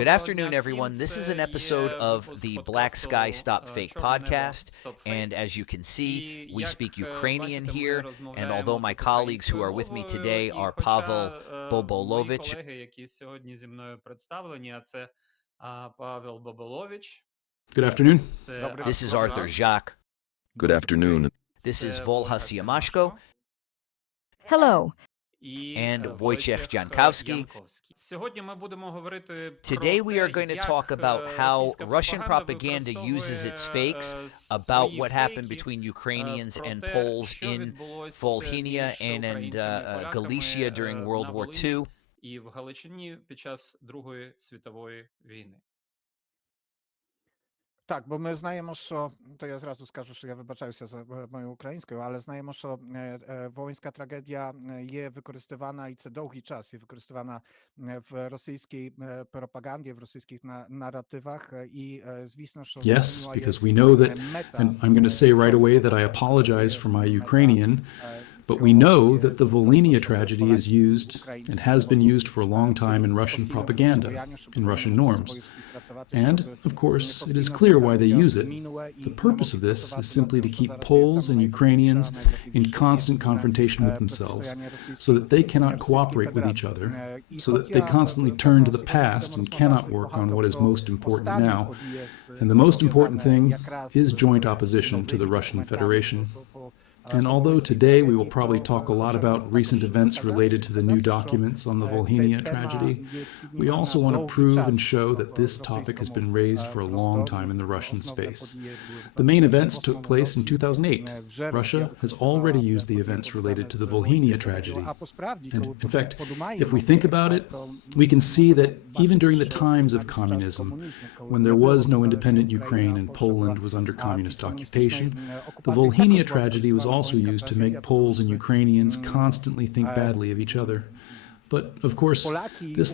Good afternoon, everyone. This is an episode of the Black Sky Stop Fake podcast. And as you can see, we speak Ukrainian here. And although my colleagues who are with me today are Pavel Bobolovich. Good afternoon. This is Arthur Jacques. Good afternoon. This is Volhynia. Hello. And Wojciech Jankowski. Today we are going to talk about how Russian propaganda uses its fakes about what happened between Ukrainians and Poles in Volhynia and Galicia during World War II. Так, бо ми знаємо, що, то я зразу скажу, що я вибачаюся за мою українською, але знаємо, що воїнська трагедія є використована, і це довгий час, є використована в російській пропаганді, в російських наративах, і звісно, що... Yes, because we know that, and I'm going to say right away that I apologize for my Ukrainian, but we know that the Volhynia tragedy is used and has been used for a long time in Russian propaganda, in Russian norms. And, of course, it is clear why they use it. The purpose of this is simply to keep Poles and Ukrainians in constant confrontation with themselves, so that they cannot cooperate with each other, so that they constantly turn to the past and cannot work on what is most important now. And the most important thing is joint opposition to the Russian Federation. And although today we will probably talk a lot about recent events related to the new documents on the Volhynia tragedy, we also want to prove and show that this topic has been raised for a long time in the Russian space. The main events took place in 2008. Russia has already used the events related to the Volhynia tragedy. And in fact, if we think about it, we can see that even during the times of communism, when there was no independent Ukraine and Poland was under communist occupation, the Volhynia tragedy was also used to make Poles and Ukrainians constantly think badly of each other. But, of course, the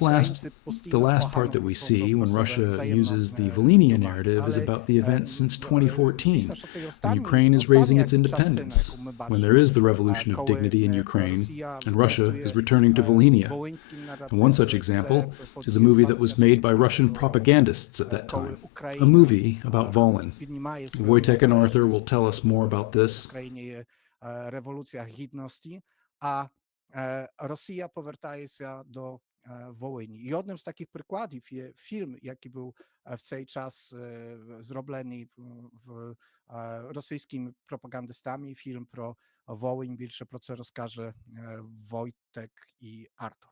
last part that we see when Russia uses the Volhynia narrative is about the events since 2014, when Ukraine is raising its independence, when there is the revolution of dignity in Ukraine, and Russia is returning to Volhynia. And one such example is a movie that was made by Russian propagandists at that time, a movie about Volyn. Wojtek and Arthur will tell us more about this. Росія повертається до Волині. І одним з таких прикладів є фільм, який був в цей час зроблений російськими пропагандистами. Фільм про Волинь. Більше про це розкаже Войtek і Артур.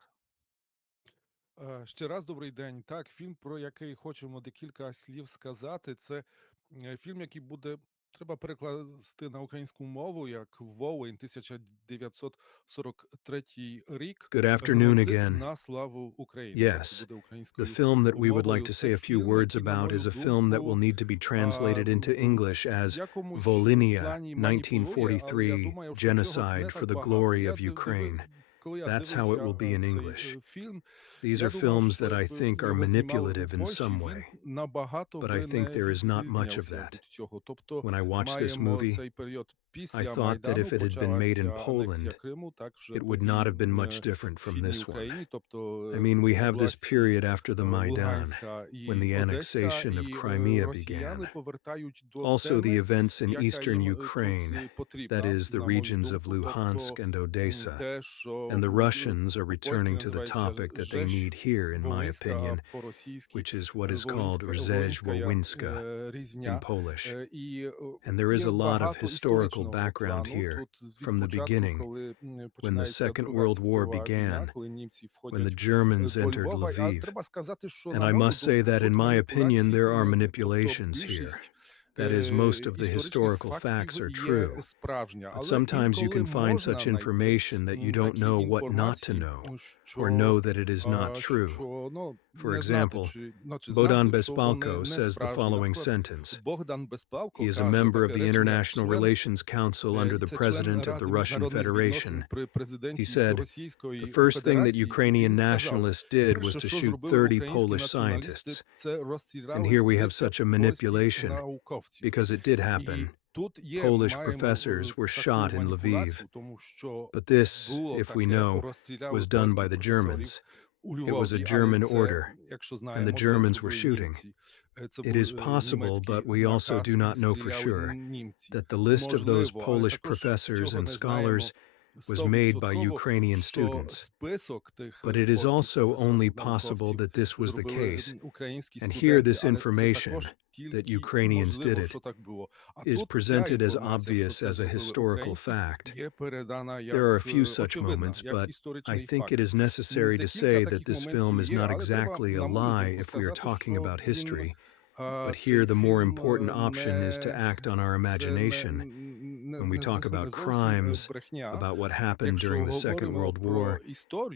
Ще раз добрий день. Так, фільм, про який хочемо декілька слів сказати, це фільм, який буде треба перекласти на українську мову як Волинь 1943 рік. Good afternoon again. На славу України. Yes, the film that we would like to say a few words about is a film that will need to be translated into English as Volhynia, 1943, Genocide for the Glory of Ukraine. That's how it will be in English. These are films that I think are manipulative in some way, but I think there is not much of that. When I watched this movie, I thought that if it had been made in Poland, it would not have been much different from this one. I mean, we have this period after the Maidan, when the annexation of Crimea began. Also the events in eastern Ukraine, that is, the regions of Luhansk and Odessa. And the Russians are returning to the topic that they need here, in my opinion, which is what is called Rzeź Wołyńska in Polish. And there is a lot of historical background here, from the beginning, when the Second World War began, when the Germans entered Lviv. And I must say that, in my opinion, there are manipulations here. That is, most of the historical facts are true, but sometimes you can find such information that you don't know what not to know, or know that it is not true. For example, Bohdan Bespalko says the following sentence. He is a member of the International Relations Council under the President of the Russian Federation. He said, the first thing that Ukrainian nationalists did was to shoot 30 Polish scientists. And here we have such a manipulation, because it did happen. Polish professors were shot in Lviv. But this, if we know, was done by the Germans. It was a German order, and the Germans were shooting. It is possible, but we also do not know for sure, that the list of those Polish professors and scholars was made by Ukrainian students. But it is also only possible that this was the case, and here this information, that Ukrainians did it, is presented as obvious as a historical fact. There are a few such moments, but I think it is necessary to say that this film is not exactly a lie if we are talking about history. But here the more important option is to act on our imagination. When we talk about crimes, about what happened during the Second World War,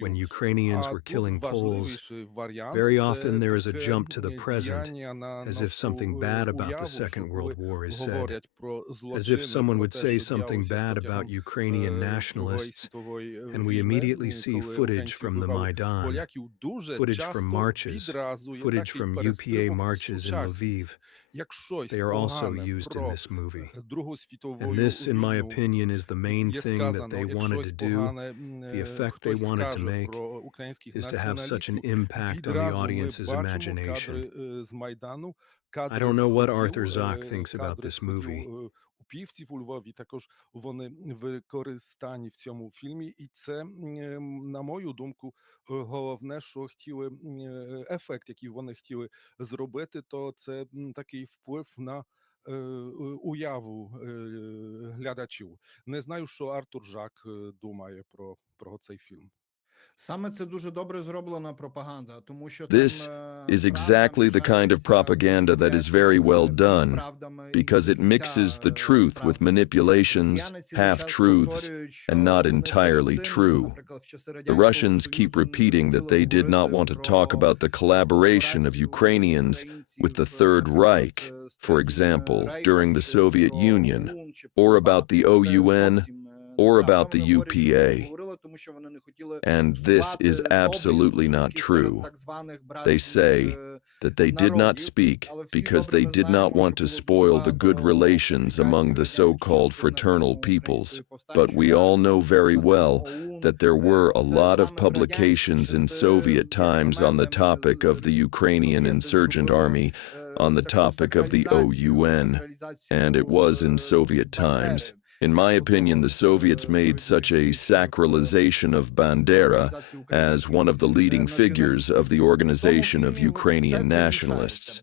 when Ukrainians were killing Poles, very often there is a jump to the present, as if something bad about the Second World War is said, as if someone would say something bad about Ukrainian nationalists, and we immediately see footage from the Maidan, footage from marches, footage from UPA marches in Lviv. They are also used in this movie. And this, in my opinion, is the main thing that they wanted to do, the effect they wanted to make, is to have such an impact on the audience's imagination. I don't know what Arthur Zock thinks about this movie. Півців у Львові також вони використані в цьому фільмі, і це, на мою думку, головне, що хотіли, ефект, який вони хотіли зробити, то це такий вплив на уяву глядачів. Не знаю, що Артур Жак думає про цей фільм. Саме це дуже добре зроблена пропаганда, тому що This is exactly the kind of propaganda that is very well done, because it mixes the truth with manipulations, half-truths, and not entirely true. The Russians keep repeating that they did not want to talk about the collaboration of Ukrainians with the Third Reich, for example, during the Soviet Union, or about the OUN, or about the UPA. And this is absolutely not true. They say that they did not speak because they did not want to spoil the good relations among the so-called fraternal peoples. But we all know very well that there were a lot of publications in Soviet times on the topic of the Ukrainian insurgent army, on the topic of the OUN, and it was in Soviet times. In my opinion, the Soviets made such a sacralization of Bandera as one of the leading figures of the organization of Ukrainian nationalists.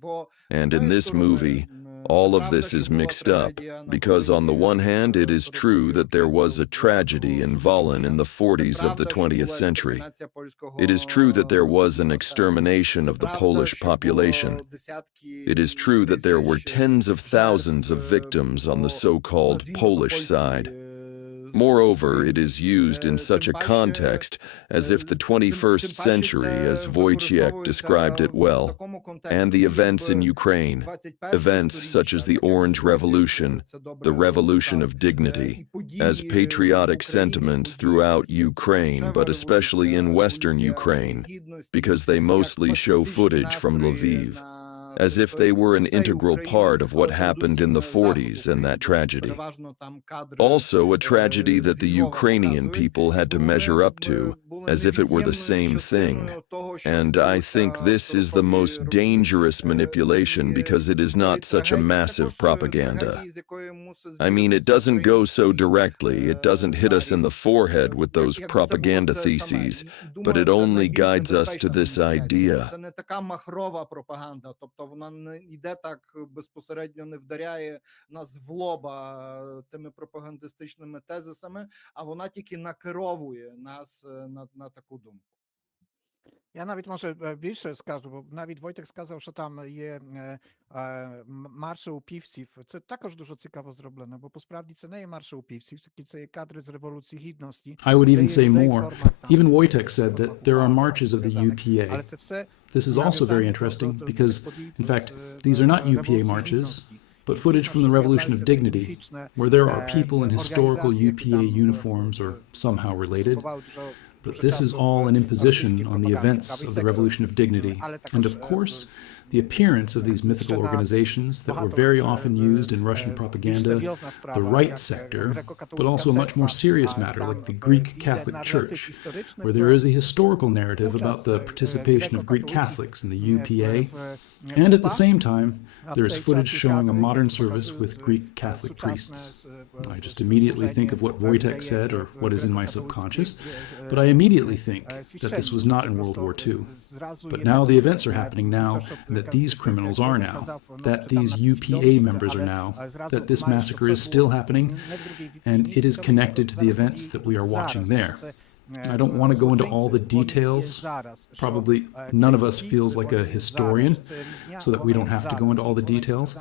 And in this movie, all of this is mixed up, because on the one hand, it is true that there was a tragedy in Volyn in the 40s of the 20th century. It is true that there was an extermination of the Polish population. It is true that there were tens of thousands of victims on the so-called Polish side. Moreover, it is used in such a context as if the 21st century, as Wojciech described it well, and the events in Ukraine, events such as the Orange Revolution, the Revolution of Dignity, as patriotic sentiments throughout Ukraine, but especially in Western Ukraine, because they mostly show footage from Lviv, as if they were an integral part of what happened in the 40s and that tragedy. Also a tragedy that the Ukrainian people had to measure up to, as if it were the same thing. And I think this is the most dangerous manipulation because it is not such a massive propaganda. I mean, it doesn't go so directly, it doesn't hit us in the forehead with those propaganda theses, but it only guides us to this idea. Вона не йде так безпосередньо, не вдаряє нас в лоба тими пропагандистичними тезисами, а вона тільки накеровує нас на таку думку. Я навіть, може, більше скажу, бо навіть Войтек сказав, що там є марші упівців. Це також дуже цікаво зроблено, бо по-справді це не є марші упівців, це є кадри з Революції Гідності. I would even say more. Even Wojtek said that there are marches of the UPA. This is also very interesting because, in fact, these are not UPA marches, but footage from the Revolution of Dignity, where there are people in historical UPA uniforms or somehow related, But this is all an imposition on the events of the Revolution of Dignity, and of course, the appearance of these mythical organizations that were very often used in Russian propaganda, the right sector, but also a much more serious matter like the Greek Catholic Church, where there is a historical narrative about the participation of Greek Catholics in the UPA, and at the same time, there is footage showing a modern service with Greek Catholic priests. I just immediately think of what Wojtek said, or what is in my subconscious, but I immediately think that this was not in World War II. But now the events are happening now, and that these criminals are now, that these UPA members are now, that this massacre is still happening, and it is connected to the events that we are watching there. I don't want to go into all the details. Probably none of us feels like a historian, so that we don't have to go into all the details.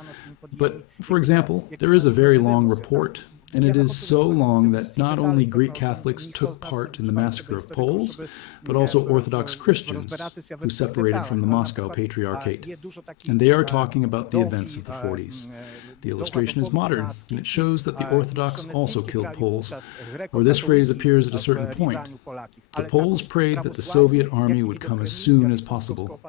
But, for example, there is a very long report, and it is so long that not only Greek Catholics took part in the massacre of Poles, but also Orthodox Christians who separated from the Moscow Patriarchate. And they are talking about the events of the 40s. The illustration is modern, and it shows that the Orthodox also killed Poles, or this phrase appears at a certain point. The Poles prayed that the Soviet army would come as soon as possible.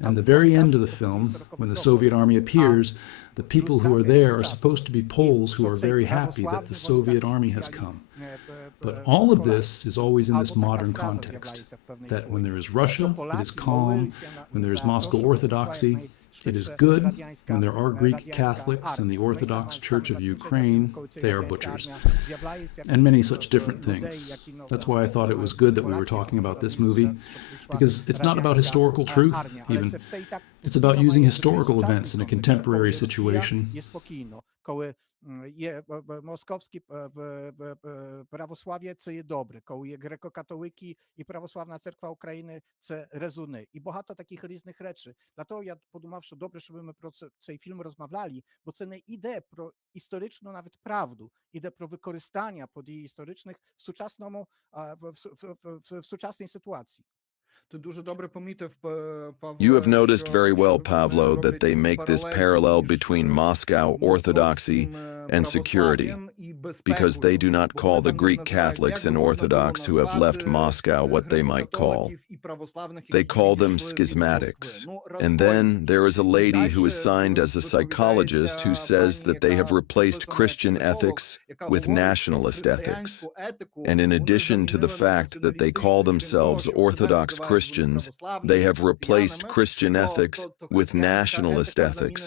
And the very end of the film, when the Soviet army appears, the people who are there are supposed to be Poles who are very happy that the Soviet army has come. But all of this is always in this modern context, that when there is Russia, it is calm, when there is Moscow Orthodoxy, it is good. When there are Greek Catholics in the Orthodox Church of Ukraine, they are butchers. And many such different things. That's why I thought it was good that we were talking about this movie, because it's not about historical truth, even. It's about using historical events in a contemporary situation. Є московські православ'я – це є добре, коли є греко-католики і Православна церква України – це резуни. І багато таких різних речей. Для того я подумав, що добре, щоб ми про цей фільм розмовляли, бо це не йде про історичну навіть правду, йде про використання подій історичних в сучасному, в сучасній ситуації. You have noticed very well, Pavlo, that they make this parallel between Moscow orthodoxy and security, because they do not call the Greek Catholics and Orthodox who have left Moscow what they might call. They call them schismatics. And then there is a lady who is signed as a psychologist who says that they have replaced Christian ethics with nationalist ethics. And in addition to the fact that they call themselves Orthodox Christians, they have replaced Christian ethics with nationalist ethics,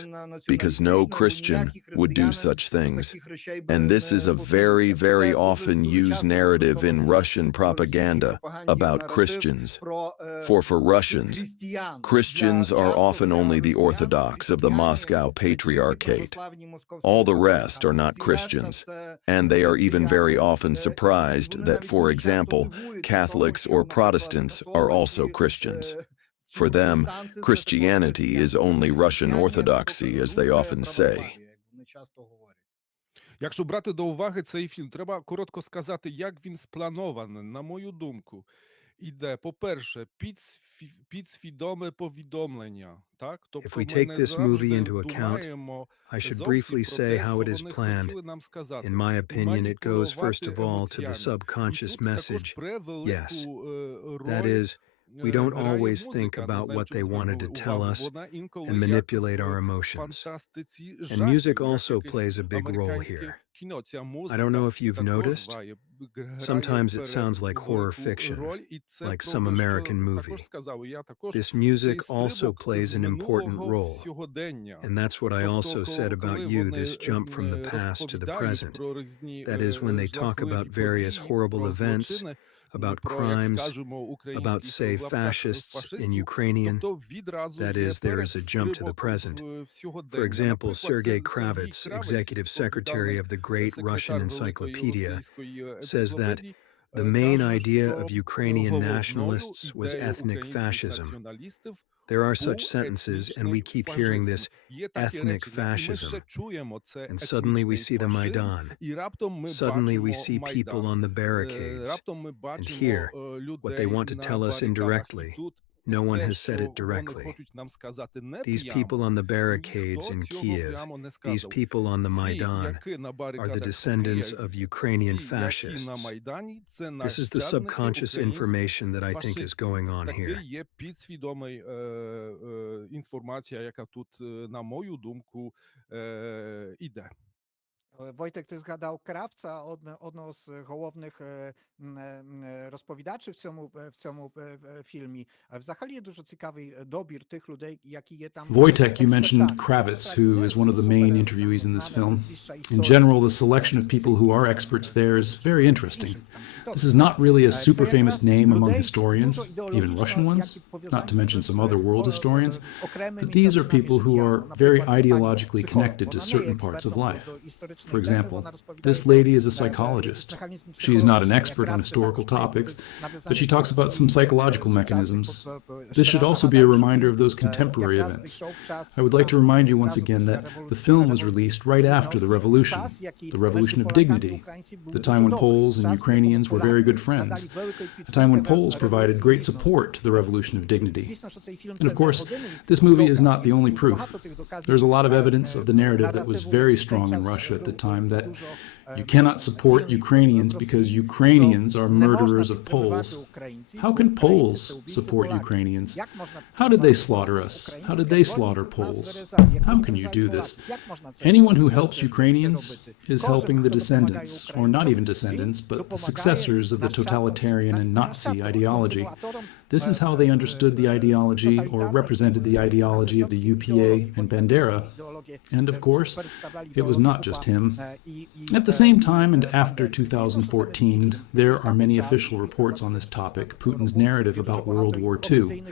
because no Christian would do such things. And this is a very, very often used narrative in Russian propaganda about Christians. For Russians, Christians are often only the Orthodox of the Moscow Patriarchate. All the rest are not Christians, and they are even very often surprised that, for example, Catholics or Protestants are also Christians. For them, Christianity is only Russian Orthodoxy, as they often say. Якщо брати до уваги цей фільм, треба коротко сказати, як він спланований, на мою думку. Іде, по-перше, підсвідоме повідомлення. Так? Тобто If we take this movie into account, I should briefly say how it is planned. In my opinion, it goes first of all to the subconscious message. Yes, that is, we don't always think about what they wanted to tell us and manipulate our emotions. And music also plays a big role here. I don't know if you've noticed, sometimes it sounds like horror fiction, like some American movie. This music also plays an important role. And that's what I also said about you, this jump from the past to the present. That is, when they talk about various horrible events, about crimes, about, say, fascists in Ukrainian, that is, there is a jump to the present. For example, Sergei Kravitz, executive secretary of the Great Russian Encyclopedia, says that the main idea of Ukrainian nationalists was ethnic fascism. There are such sentences, and we keep hearing this ethnic fascism. And suddenly we see the Maidan. Suddenly we see people on the barricades. And here, what they want to tell us indirectly No one те, has said що it вони directly. хочуть нам сказати не These people прямо, on the barricades ніхто in цього Kiev, прямо не these сказав. people on the Ці, Maidan, які на are the барикадах в descendants Києві, of Ukrainian ці, які на fascists. Майдані, це This is the нащадники subconscious українських information that I think is фашистів. going on Таке here. є підсвідомий інформація, яка тут, на мою думку, іде. Wojtek, ty zgadał Krawca, одного з головних розповідачів в цьому фільмі. Взагалі є дуже цікавий добір тих людей, які є там. Wojtek, you mentioned Kravitz, who is one of the main interviewees in this film. In general, the selection of people who are experts there is very interesting. This is not really a super famous name among historians, even Russian ones, not to mention some other world historians, but these are people who are very ideologically connected to certain parts of life. For example, this lady is a psychologist. She is not an expert on historical topics, but she talks about some psychological mechanisms. This should also be a reminder of those contemporary events. I would like to remind you once again that the film was released right after the Revolution of Dignity, the time when Poles and Ukrainians were very good friends, a time when Poles provided great support to the Revolution of Dignity. And of course, this movie is not the only proof. There's a lot of evidence of the narrative that was very strong in Russia at the time that you cannot support Ukrainians because Ukrainians are murderers of Poles. How can Poles support Ukrainians? How did they slaughter us? How did they slaughter Poles? How can you do this? Anyone who helps Ukrainians is helping the descendants, or not even descendants, but the successors of the totalitarian and Nazi ideology. This is how they understood the ideology or represented the ideology of the UPA and Bandera. And of course, it was not just him. At the same time and after 2014, there are many official reports on this topic, Putin's narrative about World War II.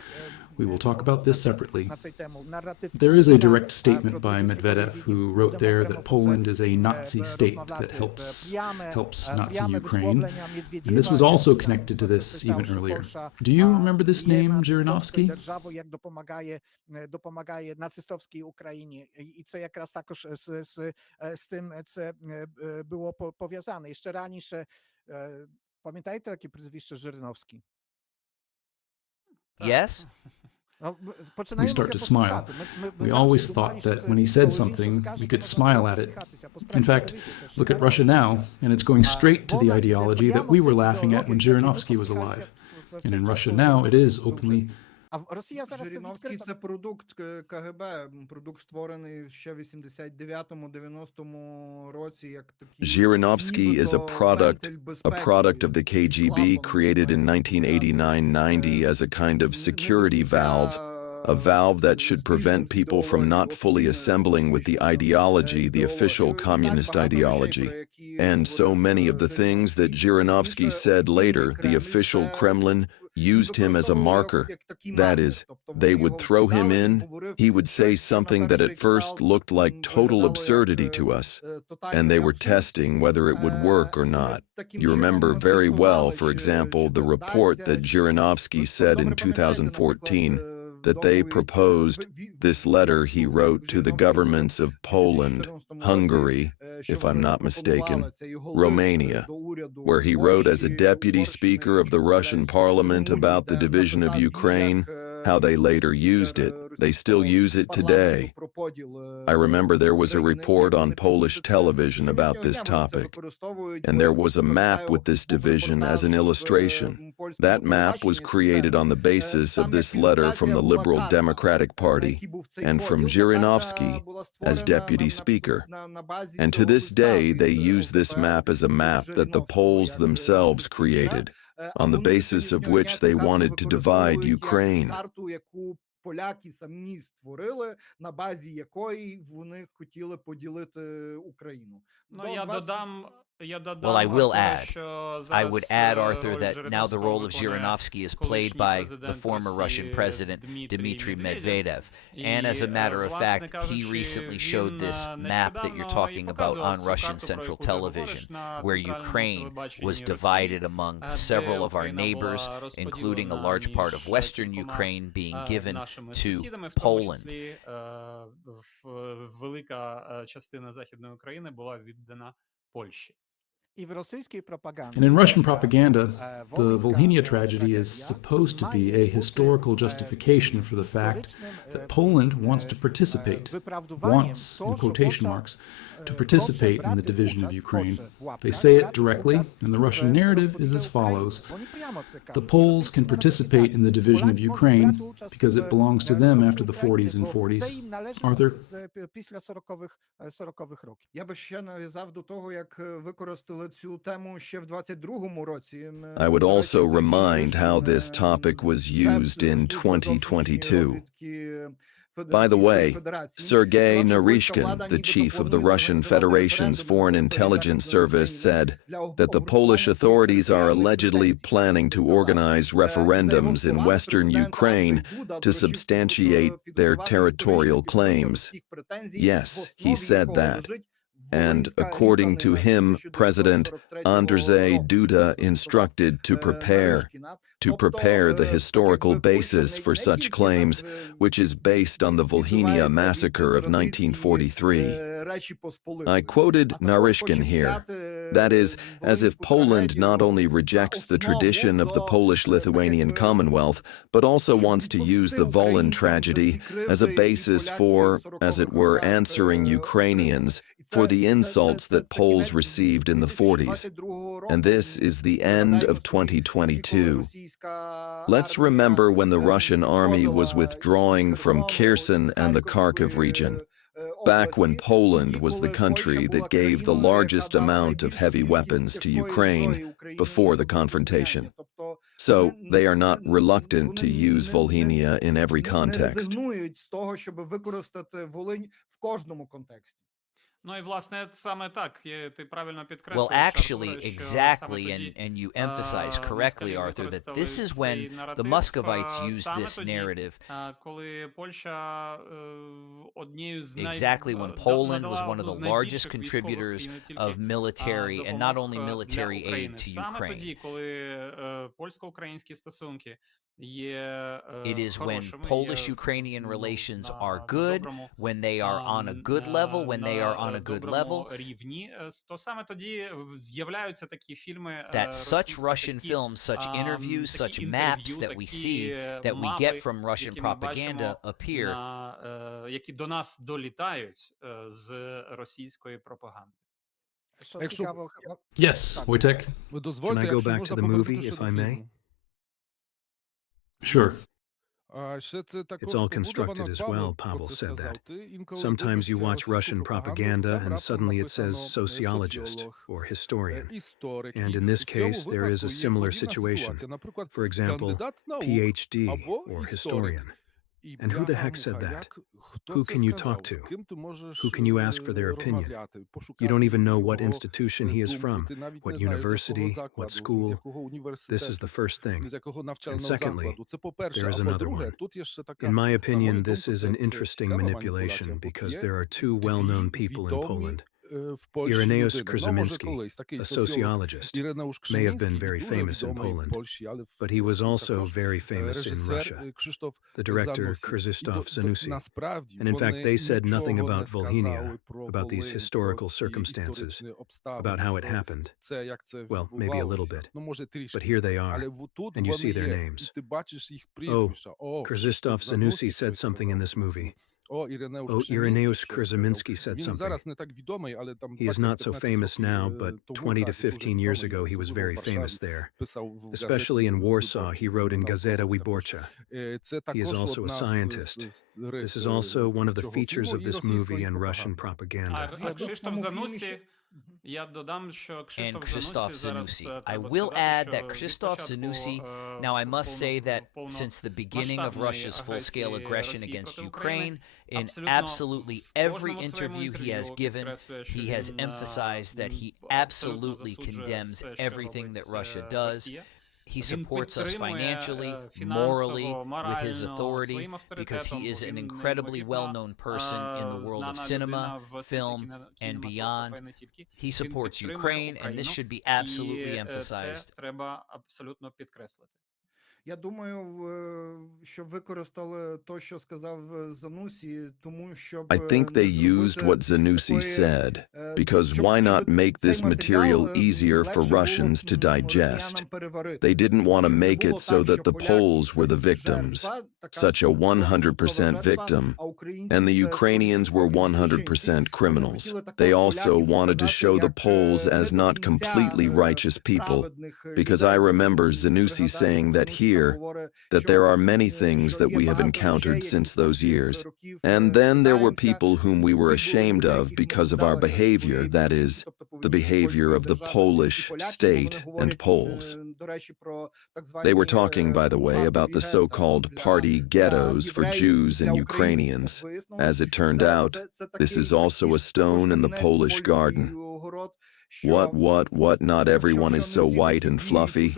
We will talk about this separately. There is a direct statement by Medvedev, who wrote there that Poland is a Nazi state that helps Nazi Ukraine, and this was also connected to this even earlier. Do you remember this name, Zhirinovsky? Допомагає нацистовській Україні. І це якраз також з тим це було пов'язане. І ще раніше, пам'ятаєте таке прізвище Жириновський? Yes? We start to smile. We always thought that when he said something, we could smile at it. In fact, look at Russia now, and it's going straight to the ideology that we were laughing at when Zhirinovsky was alive. And in Russia now, it is openly. Жириновський – це продукт КГБ, продукт створений ще в 89-90 році, як такий. Zhirinovsky is a product of the KGB created in 1989-90 as a kind of security valve, a valve that should prevent people from not fully assembling with the ideology, the official communist ideology. And so many of the things that Zhirinovsky said later, the official Kremlin used him as a marker. That is, they would throw him in, he would say something that at first looked like total absurdity to us, and they were testing whether it would work or not. You remember very well, for example, the report that Zhirinovsky said in 2014 that they proposed this letter he wrote to the governments of Poland, Hungary, if I'm not mistaken, Romania, where he wrote as a deputy speaker of the Russian parliament about the division of Ukraine, how they later used it. They still use it today. I remember there was a report on Polish television about this topic, and there was a map with this division as an illustration. That map was created on the basis of this letter from the Liberal Democratic Party and from Zhirinovsky as deputy speaker. And to this day, they use this map as a map that the Poles themselves created, on the basis of which they wanted to divide Ukraine. Поляки самі створили, на базі якої вони хотіли поділити Україну. Well, I will add. I would add, Arthur, that now the role of Zhirinovsky is played by the former Russian president, Dmitry Medvedev. And as a matter of fact, he recently showed this map that you're talking about on Russian Central Television, where Ukraine was divided among several of our neighbors, including a large part of Western Ukraine being given to Poland. Велика частина Західної України була віддана Польщі. And in Russian propaganda, the Volhynia tragedy is supposed to be a historical justification for the fact that Poland wants to participate, wants, in quotation marks, to participate in the division of Ukraine. They say it directly, and the Russian narrative is as follows. The Poles can participate in the division of Ukraine because it belongs to them after the 40s and 40s. Arthur? Я би ще нав'язав до того, як використали цю тему ще в 22-му році. I would also remind how this topic was used in 2022. By the way, Sergei Naryshkin, the chief of the Russian Federation's Foreign Intelligence Service, said that the Polish authorities are allegedly planning to organize referendums in western Ukraine to substantiate their territorial claims. Yes, he said that. And according to him, President Andrzej Duda instructed to prepare the historical basis for such claims, which is based on the Volhynia massacre of 1943. I quoted Naryshkin here. That is, as if Poland not only rejects the tradition of the Polish-Lithuanian Commonwealth, but also wants to use the Volyn tragedy as a basis for, as it were, answering Ukrainians for the insults that Poles received in the 40s. And this is the end of 2022. Let's remember when the Russian army was withdrawing from Kherson and the Kharkiv region, back when Poland was the country that gave the largest amount of heavy weapons to Ukraine before the confrontation. So they are not reluctant to use Volhynia in every context. Well, actually, exactly, and you emphasize correctly, Arthur, that this is when the Muscovites used this narrative. Exactly when Poland was one of the largest contributors of military, and not only military aid to Ukraine. It is when Polish-Ukrainian relations are good, when they are on a good level, that such Russian films, such interviews, such maps that we see, that we get from Russian propaganda appear. Yes, Wojtek? Can I go back to the movie, if I may? Sure. It's all constructed as well, Pavel said that. Sometimes you watch Russian propaganda and suddenly it says sociologist or historian. And in this case, there is a similar situation. For example, PhD or historian. And who the heck said that? Who can you talk to? Who can you ask for their opinion? You don't even know what institution he is from, what university, what school. This is the first thing. And secondly, there is another one. In my opinion, this is an interesting manipulation because there are two well-known people in Poland. Ireneusz Krzyminski, a sociologist, may have been very famous in Poland, but he was also very famous in Russia. The director, Krzysztof Zanussi. And in fact, they said nothing about Volhynia, about these historical circumstances, about how it happened. Well, maybe a little bit. But here they are, and you see their names. Oh, Krzysztof Zanussi said something in this movie. Oh, Ireneusz Krzyminski said something. He is not so famous now, but 20 to 15 years ago he was very famous there. Especially in Warsaw, he wrote in Gazeta Wyborcza. He is also a scientist. This is also one of the features of this movie and Russian propaganda. And Krzysztof Zanussi. I will add that Krzysztof Zanussi, now I must say that since the beginning of Russia's full-scale aggression against Ukraine, in absolutely every interview he has given, he has emphasized that he absolutely condemns everything that Russia does. He supports us financially, morally, with his authority, because he is an incredibly well-known person in the world of cinema, film, and beyond. He supports Ukraine, and this should be absolutely emphasized. Я думаю, що використали то, що сказав Занусі, тому щоб I think they used what Zanussi said, because why not make this material easier for Russians to digest? They didn't want to make it so that the Poles were the victims, such a 100% victim, and the Ukrainians were 100% criminals. They also wanted to show the Poles as not completely righteous people, because I remember Zanussi saying that here, that there are many things that we have encountered since those years. And then there were people whom we were ashamed of because of our behavior, that is, the behavior of the Polish state and Poles. They were talking, by the way, about the so-called party ghettos for Jews and Ukrainians. As it turned out, this is also a stone in the Polish garden. What, not everyone is so white and fluffy?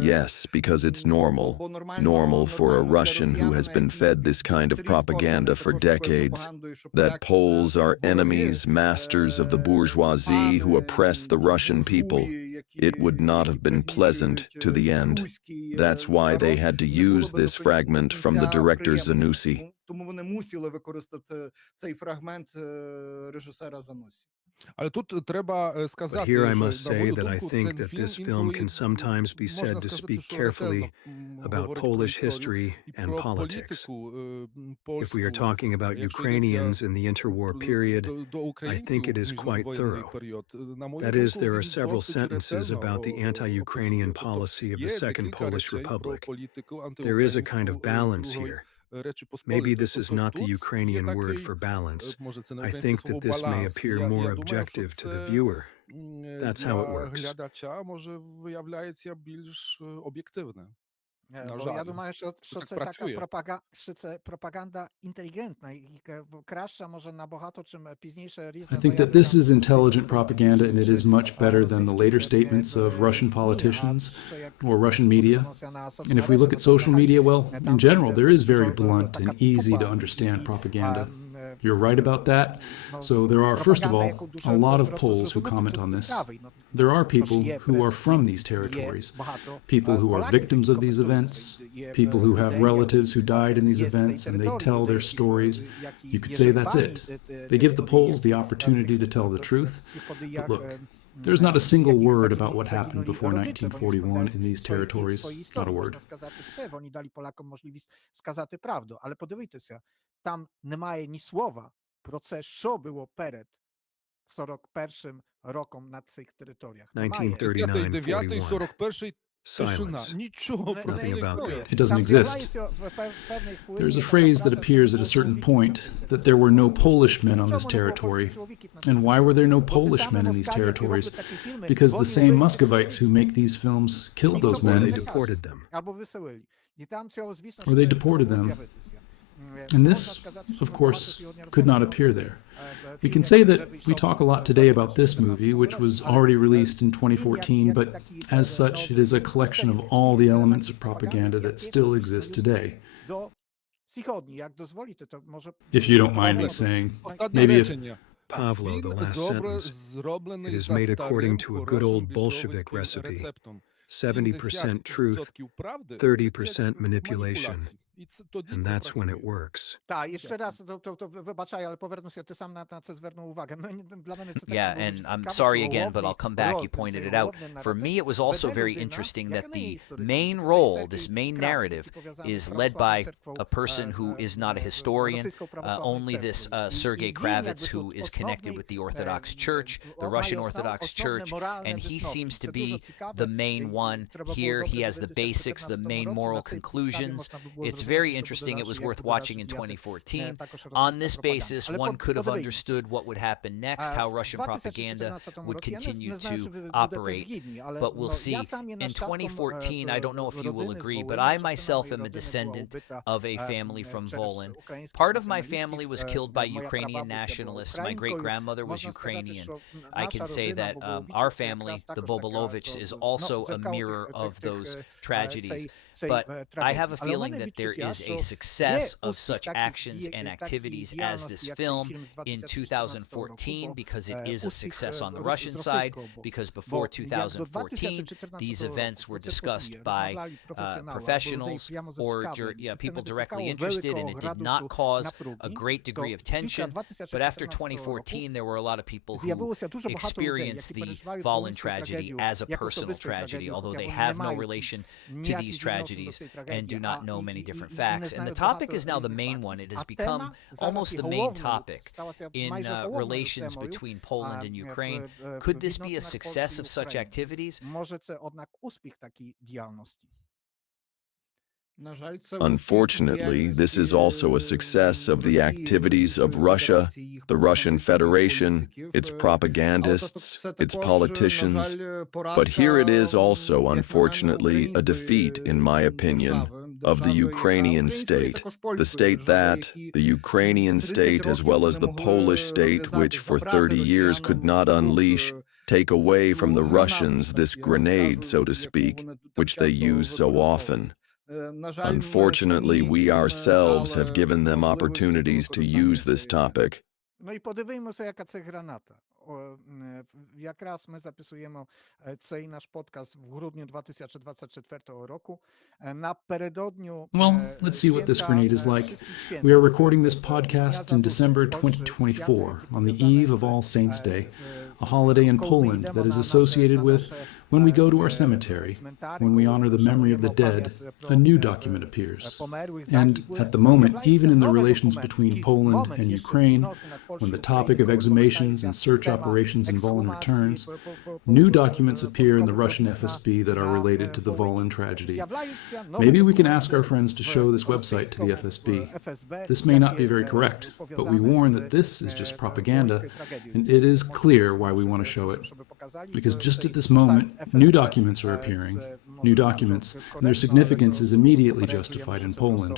Yes, because it's normal. Normal for a Russian who has been fed this kind of propaganda for decades, that Poles are enemies, masters of the bourgeoisie who oppress the Russian people. It would not have been pleasant to the end. That's why they had to use this fragment from the director Zanussi. Тому вони мусили використати цей фрагмент режисера Занусі. But here I must say that I think that this film can sometimes be said to speak carefully about Polish history and politics. If we are talking about Ukrainians in the interwar period, I think it is quite thorough. That is, there are several sentences about the anti-Ukrainian policy of the Second Polish Republic. There is a kind of balance here. Maybe this is not the Ukrainian word for balance. I think that this may appear more objective to the viewer. That's how it works. Бо я думаю, що це така пропаганда інтелігентна і краща, може, набагато, чим пізніше різне. I think that this is intelligent propaganda, and it is much better than the later statements of Russian politicians or Russian media. And if we look at social media, well, in general, there is very blunt and easy to understand propaganda. You're right about that. So there are, first of all, a lot of Poles who comment on this. There are people who are from these territories, people who are victims of these events, people who have relatives who died in these events, and they tell their stories. You could say that's it. They give the Poles the opportunity to tell the truth. But look, there's not a single word about what happened before 1941 in these territories. Not a word. Вони дали полякам можливість сказати правду, але подивіться, там немає ні слова про це, що було перед 41-м роком на цих територіях. 1939-41. Silence. Nothing about that. It doesn't exist. There's a phrase that appears at a certain point that there were no Polish men on this territory. And why were there no Polish men in these territories? Because the same Muscovites who make these films killed those men. They deported them. Or they deported them. And this, of course, could not appear there. We can say that we talk a lot today about this movie, which was already released in 2014, but as such, it is a collection of all the elements of propaganda that still exist today. If you don't mind me saying, maybe if... Pavlo, the last sentence. It is made according to a good old Bolshevik recipe. 70% truth, 30% manipulation. And that's when it works. Yeah, and I'm sorry again, but I'll come back. You pointed it out. For me, it was also very interesting that the main role, this main narrative, is led by a person who is not a historian, only this Sergei Kravitz, who is connected with the Orthodox Church, the Russian Orthodox Church, and he seems to be the main one here. He has the basics, the main moral conclusions. It's very interesting. It was worth watching in 2014. On this basis, one could have understood what would happen next, how Russian propaganda would continue to operate. But we'll see. In 2014, I don't know if you will agree, but I myself am a descendant of a family from Volyn. Part of my family was killed by Ukrainian nationalists. My great-grandmother was Ukrainian. I can say that our family, the Bobolovichs, is also a mirror of those tragedies. But I have a feeling that there is a success of such actions and activities as this film in 2014 because it is a success on the Russian side, because before 2014 these events were discussed by professionals or people directly interested, and it did not cause a great degree of tension. But after 2014 there were a lot of people who experienced the Volyn tragedy as a personal tragedy, although they have no relation to these tragedies and do not know many different facts. And the topic is now the main one. It has become almost the main topic in relations between Poland and Ukraine. Could this be a success of such activities? Unfortunately, this is also a success of the activities of Russia, the Russian Federation, its propagandists, its politicians. But here it is also, unfortunately, a defeat, in my opinion, of the Ukrainian state. The state that, the Ukrainian state as well as the Polish state, which for 30 years could not unleash, take away from the Russians this grenade, so to speak, which they use so often. Unfortunately, we ourselves have given them opportunities to use this topic. No i podивимося, яка це граната. Якраз ми записуємо цей наш подкаст в грудні 2024 року. Напередодню Well, let's see what this grenade is like. We are recording this podcast in December 2024, on the eve of All Saints' Day, a holiday in Poland that is associated with when we go to our cemetery, when we honor the memory of the dead, a new document appears. And at the moment, even in the relations between Poland and Ukraine, when the topic of exhumations and search operations in Volyn returns, new documents appear in the Russian FSB that are related to the Volyn tragedy. Maybe we can ask our friends to show this website to the FSB. This may not be very correct, but we warn that this is just propaganda, and it is clear why we want to show it. Because just at this moment, new documents are appearing, new documents, and their significance is immediately justified in Poland.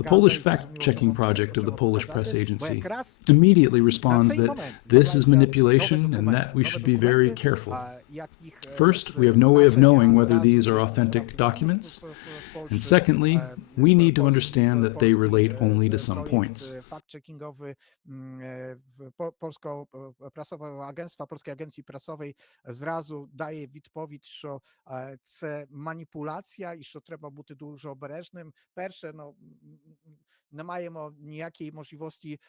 The Polish fact-checking project of the Polish press agency immediately responds that this is manipulation and that we should be very careful. First, we have no way of knowing whether these are authentic documents, and secondly, we need to understand that they relate only to some points. Polskiej Agencji Prasowej зразу дає відповідь, що це маніпуляція і що треба бути дуже обережним. Перше, не маємо ніякої можливості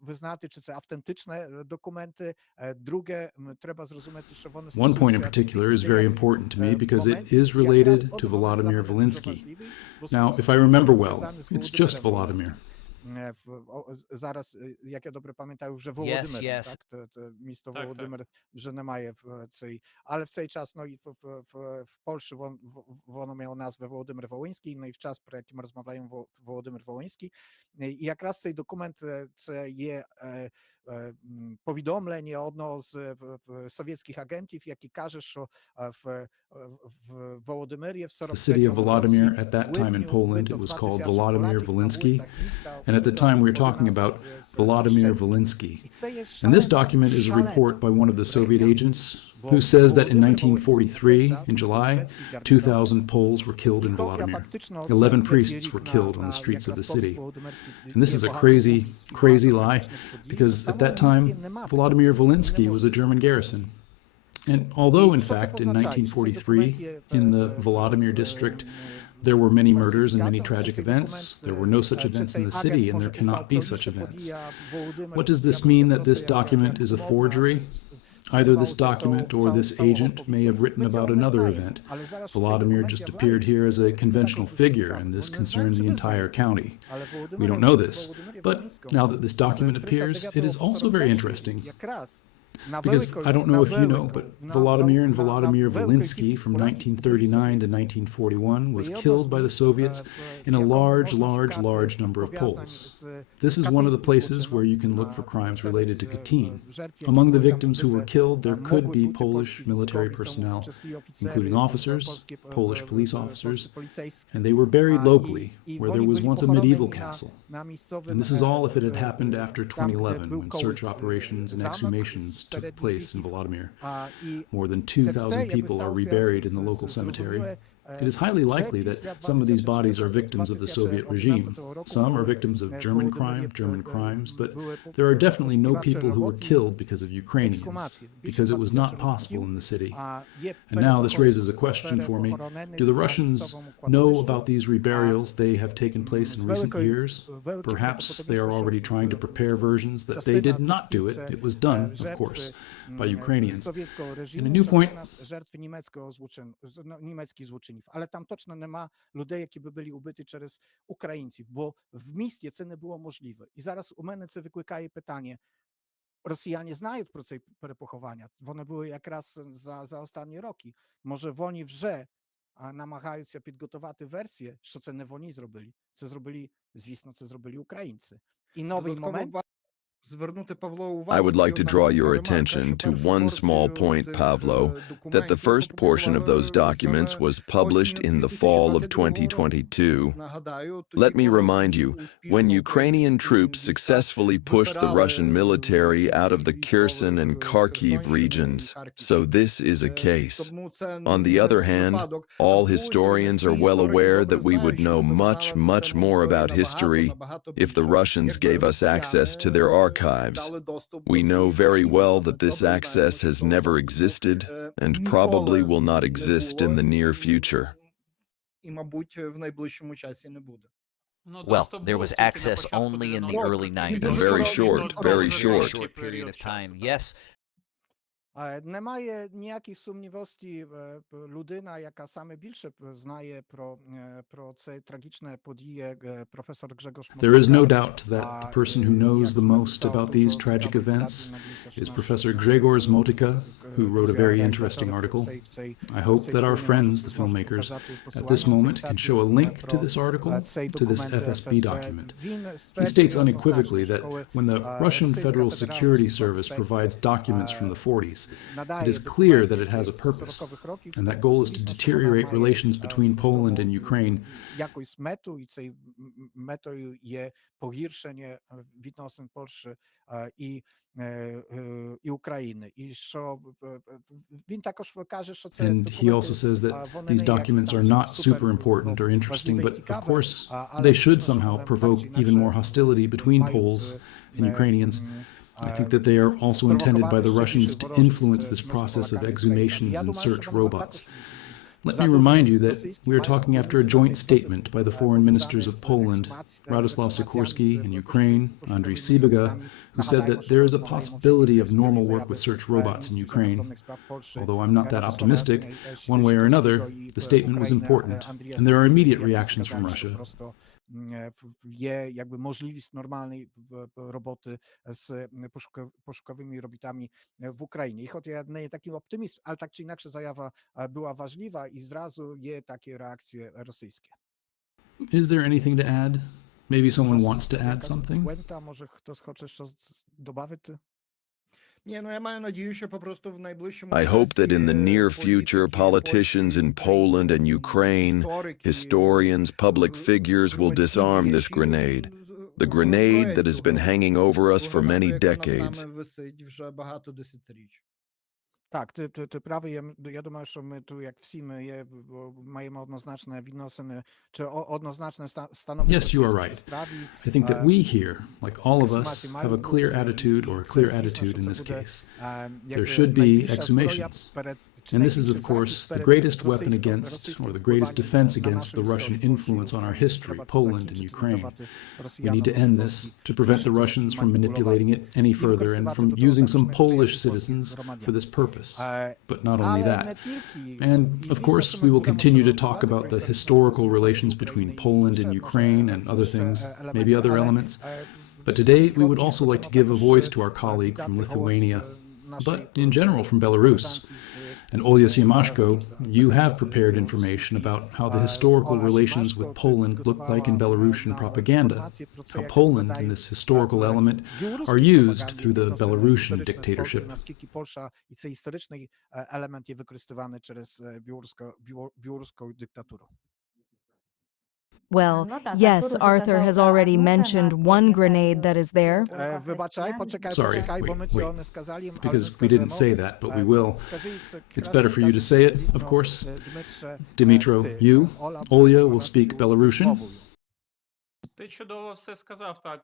визнати, чи це автентичні документи. Друге, треба зрозуміти, що вони... One point in particular is very important to me because it is related to Vladimir Vinsky. Now, if I remember well, it's just Vladimir. Зараз, як я добре пам'ятаю, вже Володимир, так? Місто Володимир вже немає в цей, але в цей час, і в Польщі воно мало назву Володимир Волинський, і в час, про який ми розмовляємо, Володимир Волинський. І якраз цей документ, це є повідомлення одного з совєтських агентів, який каже, що в Володимирі в 45 The city of Vladimir at that time in Poland, it was called Vladimir Vinsky, and at the time we were talking about Vladimir Vinsky. And this document is a report by one of the Soviet agents who says that in 1943, in July, 2,000 Poles were killed in Vladimir. 11 priests were killed on the streets of the city. And this is a crazy, crazy lie, because at that time, Vladimir Vinsky was a German garrison. And although, in fact, in 1943, in the Vladimir district, there were many murders and many tragic events, there were no such events in the city, and there cannot be such events. What does this mean that this document is a forgery? Either this document or this agent may have written about another event. Vladimir just appeared here as a conventional figure, and this concerned the entire county. We don't know this, but now that this document appears, it is also very interesting. Because I don't know if you know, but Vladimir and Vladimir Vinsky from 1939 to 1941 was killed by the Soviets in a large number of Poles. This is one of the places where you can look for crimes related to Katyn. Among the victims who were killed, there could be Polish military personnel, including officers, Polish police officers, and they were buried locally, where there was once a medieval castle. And this is all if it had happened after 2011, when search operations and exhumations took place in Vladimir. More than 2,000 people are reburied in the local cemetery. It is highly likely that some of these bodies are victims of the Soviet regime. Some are victims of German crimes, but there are definitely no people who were killed because of Ukrainians, because it was not possible in the city. And now this raises a question for me. Do the Russians know about these reburials they have taken place in recent years? Perhaps they are already trying to prepare versions that they did not do it. It was done, of course, by Ukrainians. And a new point. Але там точно нема людей, які би були убиті через українців, бо в місті це не було можливо. І зараз у мене це викликає питання. Росіяни знають про це перепоховання. Вони були якраз за останні роки. Може, вони вже намагаються підготувати версію, що це не вони зробили. Це зробили, звісно, це зробили українці. І новий момент I would like to draw your attention to one small point, Pavlo, that the first portion of those documents was published in the fall of 2022. Let me remind you, when Ukrainian troops successfully pushed the Russian military out of the Kherson and Kharkiv regions, so this is a case. On the other hand, all historians are well aware that we would know much, much more about history if the Russians gave us access to their archives. We know very well that this access has never existed and probably will not exist in the near future. Well, there was access only in the early 90s. And very short period of time. Yes. Немає ніяких сумнівостей. Людина, яка саме більше знає про це трагічне події, професор Grzegorz Motyka. There is no doubt that the person who knows the most about these tragic events is Professor Grzegorz Motyka, who wrote a very interesting article. I hope that our friends, the filmmakers, at this moment can show a link to this article, to this FSB document. He states unequivocally that when the Russian Federal Security Service provides documents from the 40s, it is clear that it has a purpose, and that goal is to deteriorate relations between Poland and Ukraine. Якоюсь метою, і цією метою є погіршення відносин Польщі і України. І що він також каже, що це And he also says that these documents are not super important or interesting, but of course they should somehow provoke even more hostility between Poles and Ukrainians. I think that they are also intended by the Russians to influence this process of exhumations and search robots. Let me remind you that we are talking after a joint statement by the foreign ministers of Poland, Radoslaw Sikorski, and Ukraine, Andriy Sybiga, who said that there is a possibility of normal work with search robots in Ukraine. Although I'm not that optimistic, one way or another, the statement was important, and there are immediate reactions from Russia. Є якби можливість нормальної роботи з пошуковими robotami в Україні. І хоч я не такий оптиміст, але так чи інакше заява була важлива і зразу є такі реакції російські. Is there anything to add? Maybe someone wants to add something? Може хтось хоче щось додати? I hope that in the near future, politicians in Poland and Ukraine, historians, public figures will disarm this grenade, the grenade that has been hanging over us for many decades. Так, ти правий. Я думаю, що ми тут, як всі, ми маємо однозначне відносини, чи однозначне становище. Yes, you are right. I think that we here, like all of us, have a clear attitude or a clear attitude in this case. There should be exhumations. And this is, of course, the greatest weapon against, or the greatest defense against, the Russian influence on our history, Poland and Ukraine. We need to end this to prevent the Russians from manipulating it any further and from using some Polish citizens for this purpose. But not only that. And, of course, we will continue to talk about the historical relations between Poland and Ukraine and other things, maybe other elements. But today, we would also like to give a voice to our colleague from Lithuania, but in general from Belarus. And Olya Siemaszko, you have prepared information about how the historical relations with Poland look like in Belarusian propaganda, how Poland and this historical element are used through the Belarusian dictatorship. Наскільки Польща і цей історичний елемент є використований через білоруську диктатуру. Well, yes, Arthur has already mentioned one grenade that is there. Wybaczaj, Sorry, poczekaj, bo my wait, ci wait. one skazali, ale Because we didn't say that, but we will. It's better for you to say it, of course. Dimitro, you, Olya, will speak Belarusian. Ти чудово все сказав, так,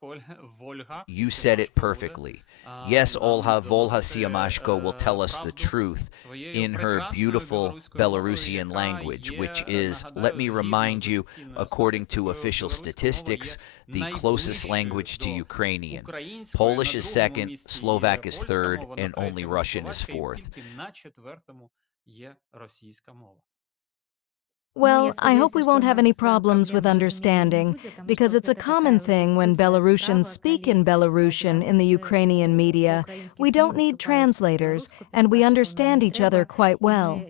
Вольга. You said it perfectly. Yes, Volha Siamashko will tell us the truth in her beautiful Belarusian language, which is, let me remind you, according to official statistics, the closest language to Ukrainian. Polish is second, Slovak is third, and only Russian is fourth. Well, I hope we won't have any problems with understanding, because it's a common thing when Belarusians speak in Belarusian in the Ukrainian media. We don't need translators, and we understand each other quite well.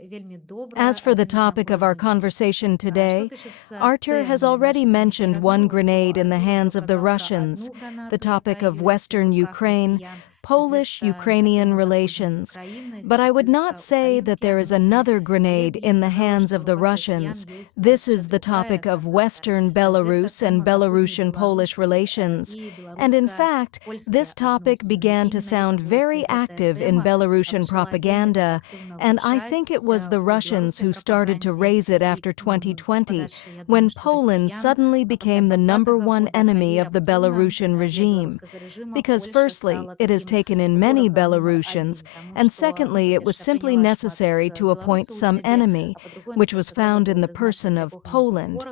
As for the topic of our conversation today, Artur has already mentioned one grenade in the hands of the Russians, the topic of Western Ukraine, Polish-Ukrainian relations. But I would not say that there is another grenade in the hands of the Russians. This is the topic of Western Belarus and Belarusian-Polish relations. And in fact, this topic began to sound very active in Belarusian propaganda, and I think it was the Russians who started to raise it after 2020, when Poland suddenly became the #1 enemy of the Belarusian regime. Because firstly, it is taken in many Belarusians, and secondly, it was simply necessary to appoint some enemy, which was found in the person of Poland.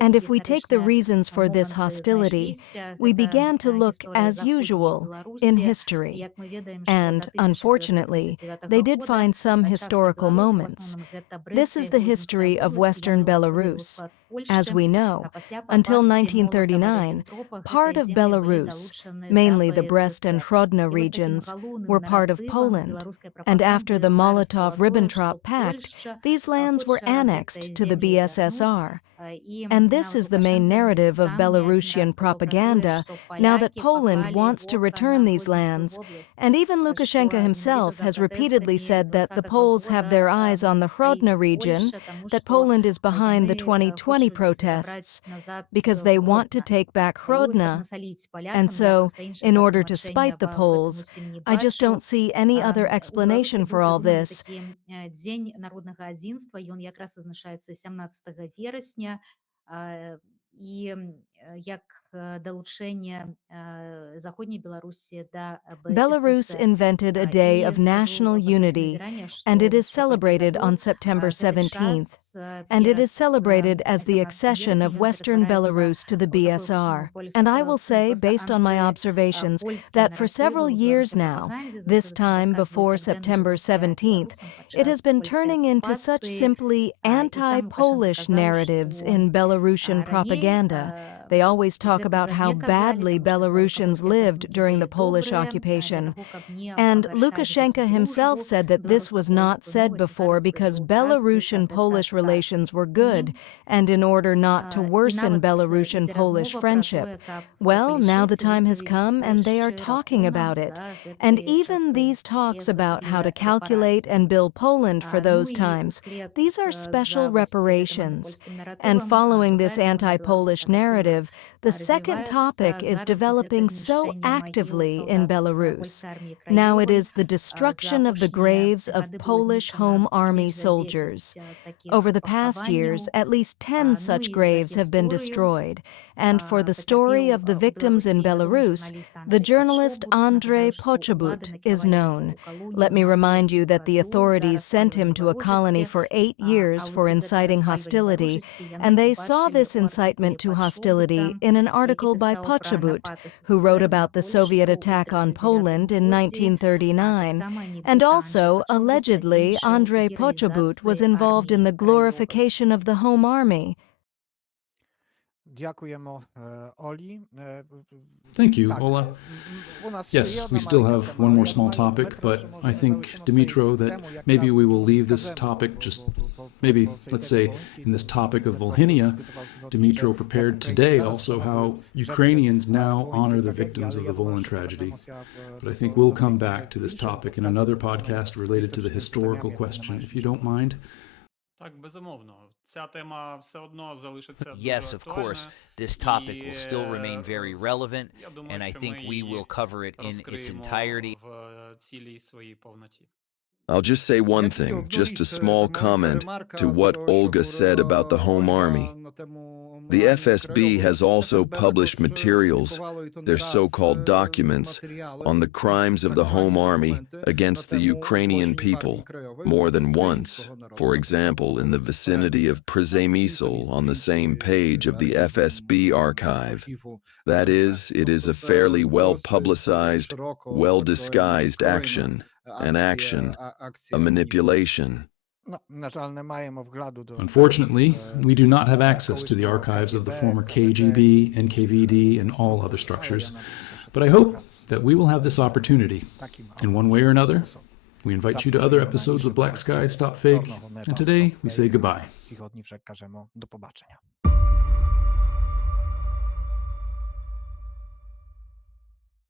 And if we take the reasons for this hostility, we began to look, as usual, in history. And, unfortunately, they did find some historical moments. This is the history of Western Belarus. As we know, until 1939, part of Belarus, mainly the Brest and Hrodna regions, were part of Poland, and after the Molotov-Ribbentrop Pact, these lands were annexed to the BSSR. And this is the main narrative of Belarusian propaganda, now that Poland wants to return these lands. And even Lukashenko himself has repeatedly said that the Poles have their eyes on the Hrodna region, that Poland is behind the 2020 protests, because they want to take back Hrodna. And so, in order to spite the Poles, I just don't see any other explanation for all this. Belarus invented a day of national unity, and it is celebrated on September 17th, and it is celebrated as the accession of Western Belarus to the BSR. And I will say, based on my observations, that for several years now, this time before September 17th, it has been turning into such simply anti-Polish narratives in Belarusian propaganda. They always talk about how badly Belarusians lived during the Polish occupation. And Lukashenko himself said that this was not said before because Belarusian-Polish relations were good, and in order not to worsen Belarusian-Polish friendship. Well, now the time has come and they are talking about it. And even these talks about how to calculate and bill Poland for those times, these are special reparations. And following this anti-Polish narrative, the second topic is developing so actively in Belarus. Now it is the destruction of the graves of Polish Home Army soldiers. Over the past years, at least 10 such graves have been destroyed. And for the story of the victims in Belarus, the journalist Andrei Poczobut is known. Let me remind you that the authorities sent him to a colony for 8 years for inciting hostility, and they saw this incitement to hostility in an article by Poczobut, who wrote about the Soviet attack on Poland in 1939. And also, allegedly, Andrei Poczobut was involved in the glorification of the Home Army. Thank you, Ola. Yes, we still have one more small topic, but I think, Dimitro, that maybe we will leave this topic just Maybe, let's say, in this topic of Volhynia, Dmytro prepared today also how Ukrainians now honor the victims of the Volyn tragedy. But I think we'll come back to this topic in another podcast related to the historical question, if you don't mind. Так, безумовно. Ця тема все одно залишиться дуже Yes, of course, this topic will still remain very relevant, Я думаю, and I що think ми we її will cover it in its розкриємо entirety. в цілій своїй повноті. I'll just say one thing, just a small comment to what Olga said about the Home Army. The FSB has also published materials, their so-called documents, on the crimes of the Home Army against the Ukrainian people, more than once. For example, in the vicinity of Przemysl on the same page of the FSB archive. That is, it is a fairly well-publicized, well-disguised action, an action, a manipulation. Unfortunately, we do not have access to the archives of the former KGB, NKVD, and all other structures. But I hope that we will have this opportunity. In one way or another, we invite you to other episodes of Black Sky Stop Fake, and today we say goodbye.